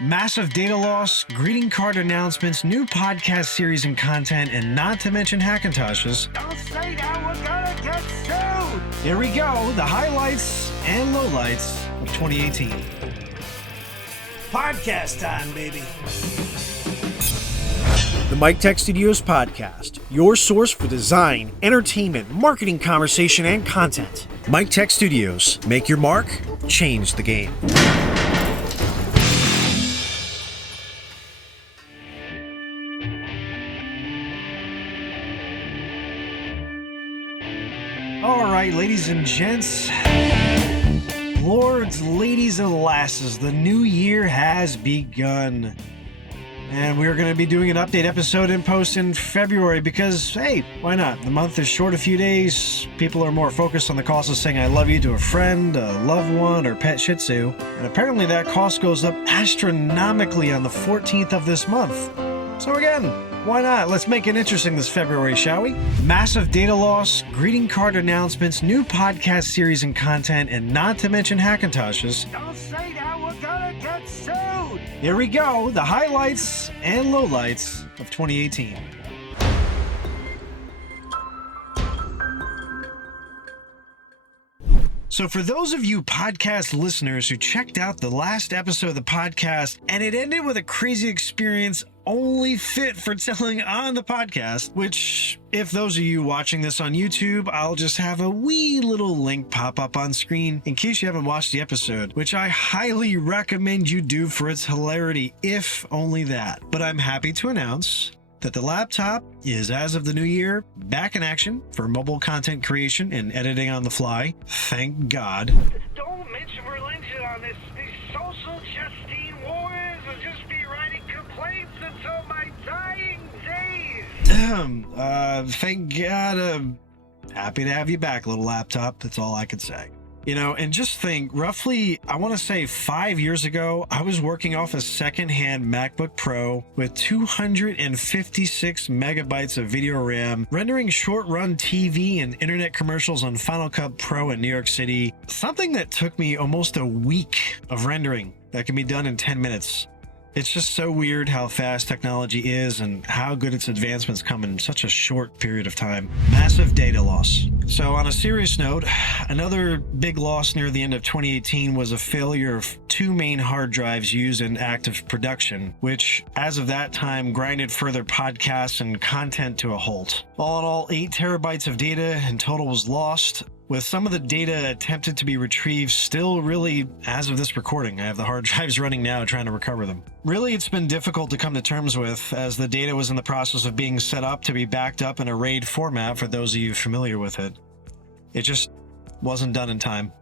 Massive data loss, greeting card announcements, new podcast series and content, and not to mention Hackintoshes. Don't say that, we're gonna get sued! Here we go, the highlights and lowlights of 2018. Podcast time, baby. The Mike Tech Studios Podcast, your source for design, entertainment, marketing conversation, and content. Mike Tech Studios, make your mark, change the game. All right, ladies and gents, lords, ladies, and lasses, the new year has begun. And we're going to be doing an update episode in post in February because, hey, why not? The month is short a few days. People are more focused on the cost of saying I love you to a friend, a loved one, or pet shih tzu. And apparently that cost goes up astronomically on the 14th of this month. So again, why not? Let's make it interesting this February, shall we? Massive data loss, greeting card announcements, new podcast series and content, and not to mention Hackintoshes. Don't say that, we're gonna get sued! Here we go, the highlights and lowlights of 2018. So for those of you podcast listeners who checked out the last episode of the podcast and it ended with a crazy experience only fit for telling on the podcast, which if those of you watching this on YouTube, I'll just have a wee little link pop up on screen in case you haven't watched the episode, which I highly recommend you do for its hilarity, if only that. But I'm happy to announce that the laptop is, as of the new year, back in action for mobile content creation and editing on the fly. Thank God. Don't mention religion on this. These social justice warriors will just be writing complaints until my dying days. Thank God. I'm happy to have you back, little laptop. That's all I could say. You know, and just think, roughly, I want to say 5 years ago, I was working off a secondhand MacBook Pro with 256 megabytes of video RAM, rendering short-run TV and internet commercials on Final Cut Pro in New York City, something that took me almost a week of rendering that can be done in 10 minutes. It's just so weird how fast technology is and how good its advancements come in such a short period of time. Massive data loss. So on a serious note, another big loss near the end of 2018 was a failure of two main hard drives used in active production, which as of that time grinded further podcasts and content to a halt. All in all, 8 terabytes of data in total was lost, with some of the data attempted to be retrieved still really, as of this recording, I have the hard drives running now trying to recover them. Really, it's been difficult to come to terms with, as the data was in the process of being set up to be backed up in a RAID format for those of you familiar with it. It just wasn't done in time.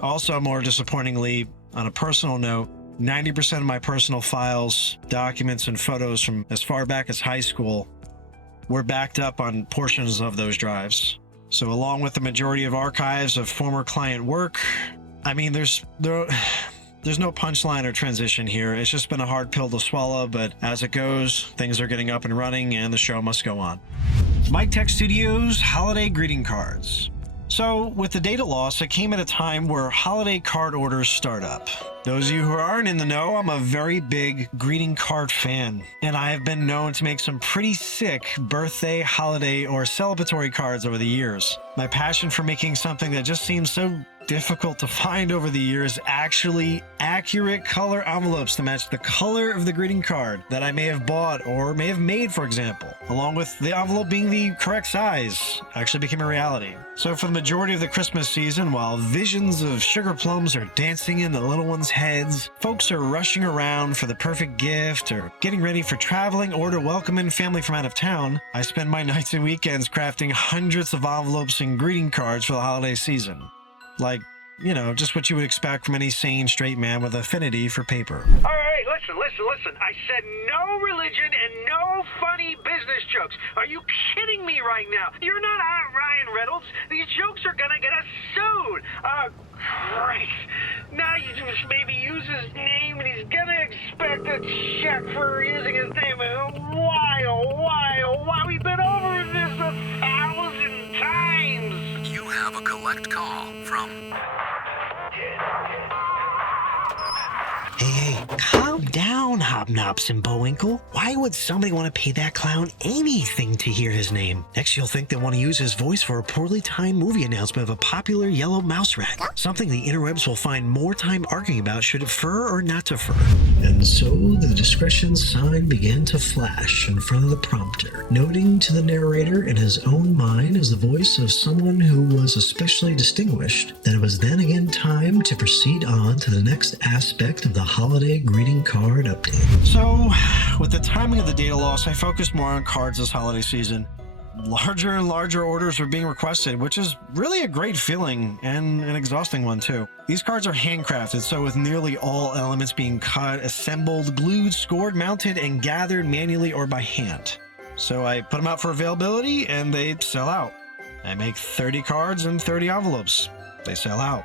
Also, more disappointingly, on a personal note, 90% of my personal files, documents, and photos from as far back as high school were backed up on portions of those drives. So along with the majority of archives of former client work, I mean, there's no punchline or transition here. It's just been a hard pill to swallow, but as it goes, things are getting up and running and the show must go on. Mike Tech Studios holiday greeting cards. So with the data loss, it came at a time where holiday card orders start up. Those of you who aren't in the know, I'm a very big greeting card fan, and I have been known to make some pretty sick birthday, holiday, or celebratory cards over the years. My passion for making something that just seems so difficult to find over the years, actually accurate color envelopes to match the color of the greeting card that I may have bought or may have made, for example, along with the envelope being the correct size, actually became a reality. So for the majority of the Christmas season, while visions of sugar plums are dancing in the little ones' heads, folks are rushing around for the perfect gift or getting ready for traveling or to welcome in family from out of town, I spend my nights and weekends crafting hundreds of envelopes and greeting cards for the holiday season. Like, you know, just what you would expect from any sane straight man with affinity for paper. All right, listen. I said no religion and no funny business jokes. Are you kidding me right now? You're not Ryan Reynolds. These jokes are gonna get us sued. Christ. Now you just maybe use his name and he's gonna expect a check for using his name. Why, oh why? We've been over this 1,000 times. You have a collect call from... Hey, calm down. down, Hobnops and Bullwinkle. Why would somebody want to pay that clown anything to hear his name? Next, you'll think they want to use his voice for a poorly timed movie announcement of a popular yellow mouse rat. Something the interwebs will find more time arguing about should it fur or not to fur. And so the discretion sign began to flash in front of the prompter, noting to the narrator in his own mind as the voice of someone who was especially distinguished that it was then again time to proceed on to the next aspect of the holiday greeting card update. So, with the timing of the data loss, I focused more on cards this holiday season. Larger and larger orders were being requested, which is really a great feeling and an exhausting one too. These cards are handcrafted, so with nearly all elements being cut, assembled, glued, scored, mounted, and gathered manually or by hand. So I put them out for availability and they sell out. I make 30 cards and 30 envelopes. They sell out.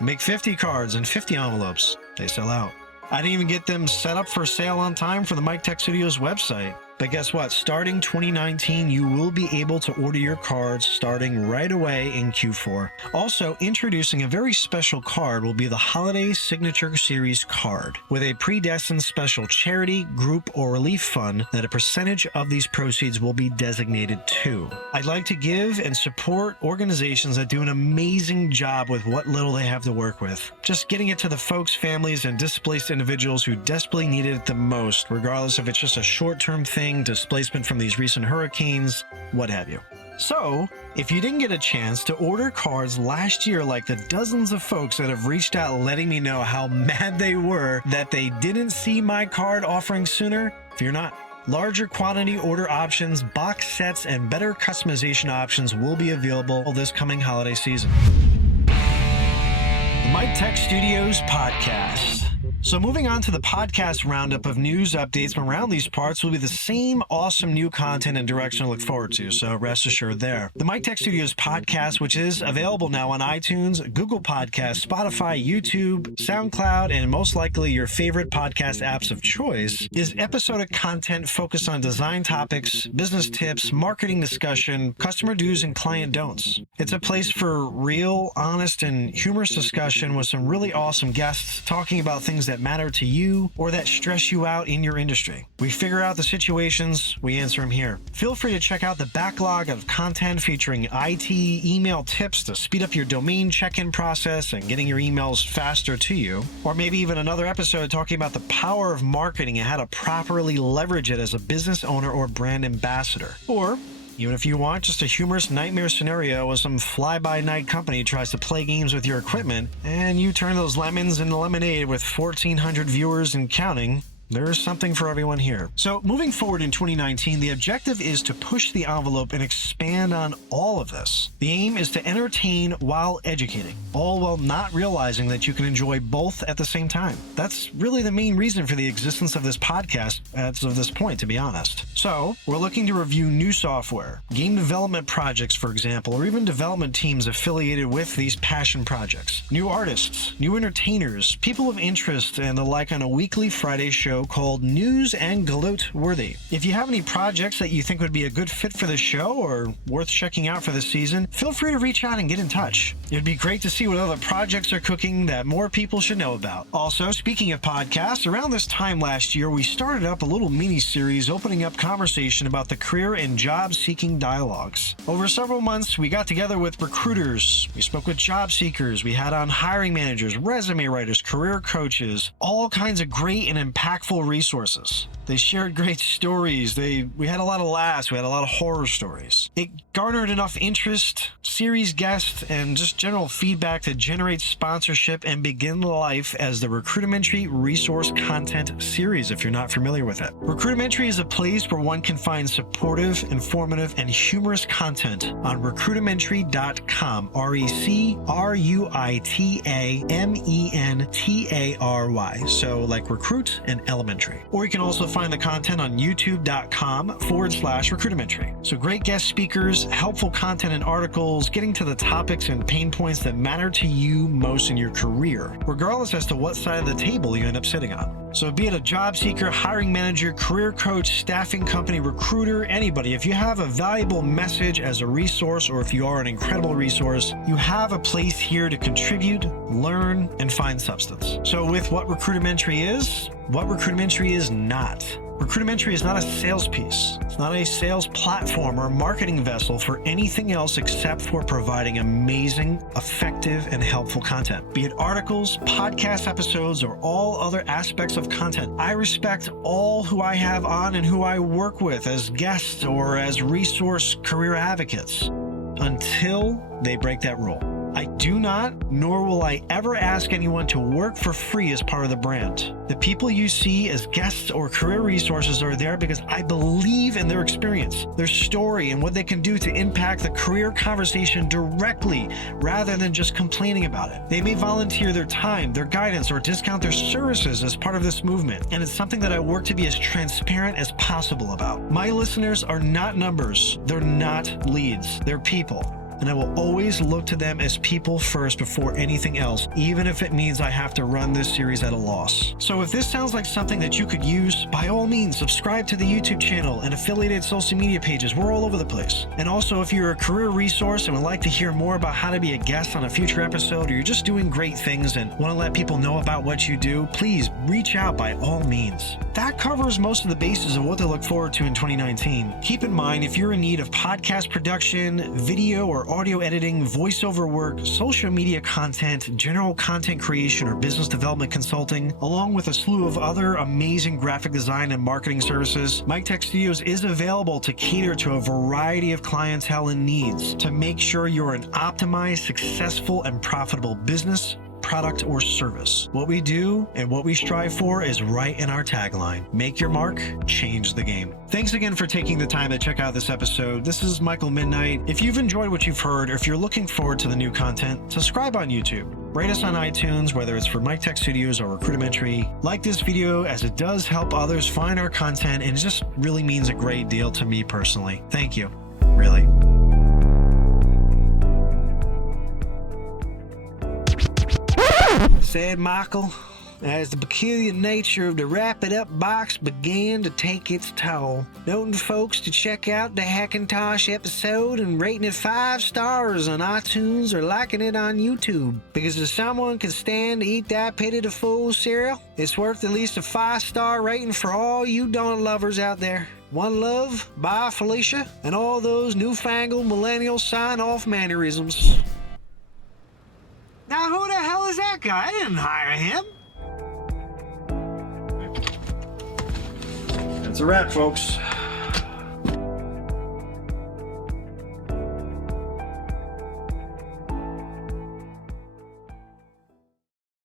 I make 50 cards and 50 envelopes. They sell out. I didn't even get them set up for sale on time for the Mike Tech Studios website. But guess what? Starting 2019, you will be able to order your cards starting right away in Q4. Also, introducing a very special card will be the Holiday Signature Series card, with a predestined special charity, group, or relief fund that a percentage of these proceeds will be designated to. I'd like to give and support organizations that do an amazing job with what little they have to work with. Just getting it to the folks, families, and displaced individuals who desperately need it the most, regardless if it's just a short-term thing, displacement from these recent hurricanes, what have you. So, if you didn't get a chance to order cards last year like the dozens of folks that have reached out letting me know how mad they were that they didn't see my card offering sooner, fear not. Larger quantity order options, box sets, and better customization options will be available this coming holiday season. The Mike Tech Studios Podcast. So moving on to the podcast roundup of news updates from around these parts will be the same awesome new content and direction to look forward to, so rest assured there. The Mike Tech Studios podcast, which is available now on iTunes, Google Podcasts, Spotify, YouTube, SoundCloud, and most likely your favorite podcast apps of choice, is episodic content focused on design topics, business tips, marketing discussion, customer do's, and client don'ts. It's a place for real, honest, and humorous discussion with some really awesome guests talking about things that matter to you or that stress you out in your industry. We figure out the situations, we answer them here. Feel free to check out the backlog of content featuring IT email tips to speed up your domain check-in process and getting your emails faster to you, or maybe even another episode talking about the power of marketing and how to properly leverage it as a business owner or brand ambassador. Or even if you want just a humorous nightmare scenario where some fly-by-night company tries to play games with your equipment and you turn those lemons into lemonade with 1,400 viewers and counting, there's something for everyone here. So moving forward in 2019, the objective is to push the envelope and expand on all of this. The aim is to entertain while educating, all while not realizing that you can enjoy both at the same time. That's really the main reason for the existence of this podcast as of this point, to be honest. So we're looking to review new software, game development projects, for example, or even development teams affiliated with these passion projects, new artists, new entertainers, people of interest, and the like on a weekly Friday show called News and Gloat Worthy. If you have any projects that you think would be a good fit for the show or worth checking out for the season, feel free to reach out and get in touch. It'd be great to see what other projects are cooking that more people should know about. Also, speaking of podcasts, around this time last year, we started up a little mini-series opening up conversation about the career and job-seeking dialogues. Over several months, we got together with recruiters, we spoke with job seekers, we had on hiring managers, resume writers, career coaches, all kinds of great and impactful resources. They shared great stories. We had a lot of laughs. We had a lot of horror stories. It garnered enough interest, series guests, and just general feedback to generate sponsorship and begin life as the Recruitamentary resource content series, if you're not familiar with it. Recruitamentary is a place where one can find supportive, informative, and humorous content on recruitamentary.com. RECRUITAMENTARY. So like recruit and elementary. Or you can also find the content on youtube.com/recruitamentary. So great guest speakers, helpful content and articles, getting to the topics and pain points that matter to you most in your career, regardless as to what side of the table you end up sitting on. So be it a job seeker, hiring manager, career coach, staffing company, recruiter, anybody, if you have a valuable message as a resource or if you are an incredible resource, you have a place here to contribute, learn, and find substance. So with what Recruitamentary is, what Recruitamentary is not. Recruitamentary is not a sales piece. It's not a sales platform or marketing vessel for anything else except for providing amazing, effective, and helpful content. Be it articles, podcast episodes, or all other aspects of content. I respect all who I have on and who I work with as guests or as resource career advocates until they break that rule. I do not, nor will I ever ask anyone to work for free as part of the brand. The people you see as guests or career resources are there because I believe in their experience, their story, and what they can do to impact the career conversation directly rather than just complaining about it. They may volunteer their time, their guidance, or discount their services as part of this movement, and it's something that I work to be as transparent as possible about. My listeners are not numbers, they're not leads, they're people. And I will always look to them as people first before anything else, even if it means I have to run this series at a loss. So if this sounds like something that you could use, by all means, subscribe to the YouTube channel and affiliated social media pages. We're all over the place. And also, if you're a career resource and would like to hear more about how to be a guest on a future episode, or you're just doing great things and want to let people know about what you do, please reach out by all means. That covers most of the bases of what to look forward to in 2019. Keep in mind, if you're in need of podcast production, video or audio editing, voiceover work, social media content, general content creation, or business development consulting, along with a slew of other amazing graphic design and marketing services, Mike Tech Studios is available to cater to a variety of clientele and needs to make sure you're an optimized, successful, and profitable business, product, or service. What we do and what we strive for is right in our tagline: make your mark, change the game. Thanks again for taking the time to check out this episode. This is Michael Midnight. If you've enjoyed what you've heard, or if you're looking forward to the new content, subscribe on YouTube. Rate us on iTunes, whether it's for Mike Tech Studios or Recruitamentary. Like this video, as it does help others find our content, and it just really means a great deal to me personally. Thank you. Really. Said Michael, as the peculiar nature of the Wrap It Up box began to take its toll. Noting folks to check out the Hackintosh episode and rating it 5 stars on iTunes or liking it on YouTube. Because if someone can stand to eat that pitiful cereal, it's worth at least a 5-star rating for all you donut lovers out there. One love, bye Felicia, and all those newfangled millennial sign-off mannerisms. Now who the hell is that guy? I didn't hire him. That's a wrap, folks.